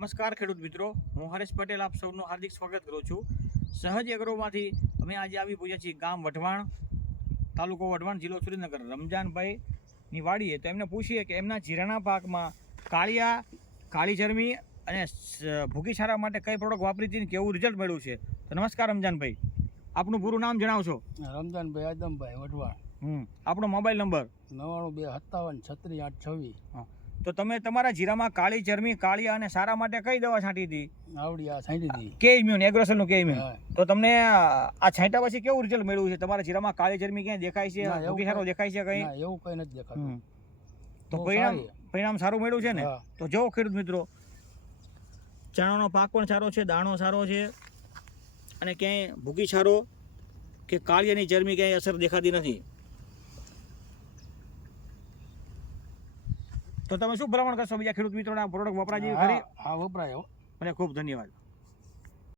નમસ્કાર ખેડૂત મિત્રો, હું હરેશ પટેલ આપ સૌનું હાર્દિક સ્વાગત કરું છું. સહજ એગ્રોમાંથી અમે આજે આવી પહોંચ્યા છીએ ગામ વઢવાણ, તાલુકો વઢવાણ, જિલ્લો સુરેન્દ્રનગર. રમજાનભાઈની વાડીએ તો એમને પૂછીએ કે એમના જીરાના પાકમાં કાળિયા, કાળી ચરમી અને ભૂકી છારા માટે કઈ પ્રોડક્ટ વાપરી હતી ને કેવું રિઝલ્ટ મળ્યું છે. તો નમસ્કાર રમજાનભાઈ, આપનું પૂરું નામ જણાવશો? રમજાનભાઈ આદમભાઈ વઢવાણ. આપણો મોબાઈલ નંબર 9257563826. તો તમે તમારા જીરામાં કાળી ચરમી, કાળિયા અને સારા માટે કઈ દવા છાંટી હતી? આવડી આ છાંટી હતી. કે ઇમ્યુન, એગ્રોસેલનું કે ઇમ્યુન. તો તમને આ છાંટ્યા પછી કેવું રિઝલ્ટ મળ્યું છે? તમારા જીરામાં કાળી ચરમી ક્યાંય દેખાય છે? ભૂકી સારો દેખાય છે? કઈ એવું કઈ નથી દેખાતું. તો પરિણામ સારું મળ્યું છે ને? તો જો ખેડૂત મિત્રો, ચણાનો પાક પણ સારો છે, દાણો સારો છે અને ક્યાંય ભૂકી છારો કે કાળિયાની ચરમી ક્યાંય અસર દેખાતી નથી. તો તમે શું ભલામણ કરશો બીજા ખેડૂત મિત્રોને આ પ્રોડક્ટ વપરાય જેવી ખરી? હા, વપરાય. અને ખૂબ ધન્યવાદ.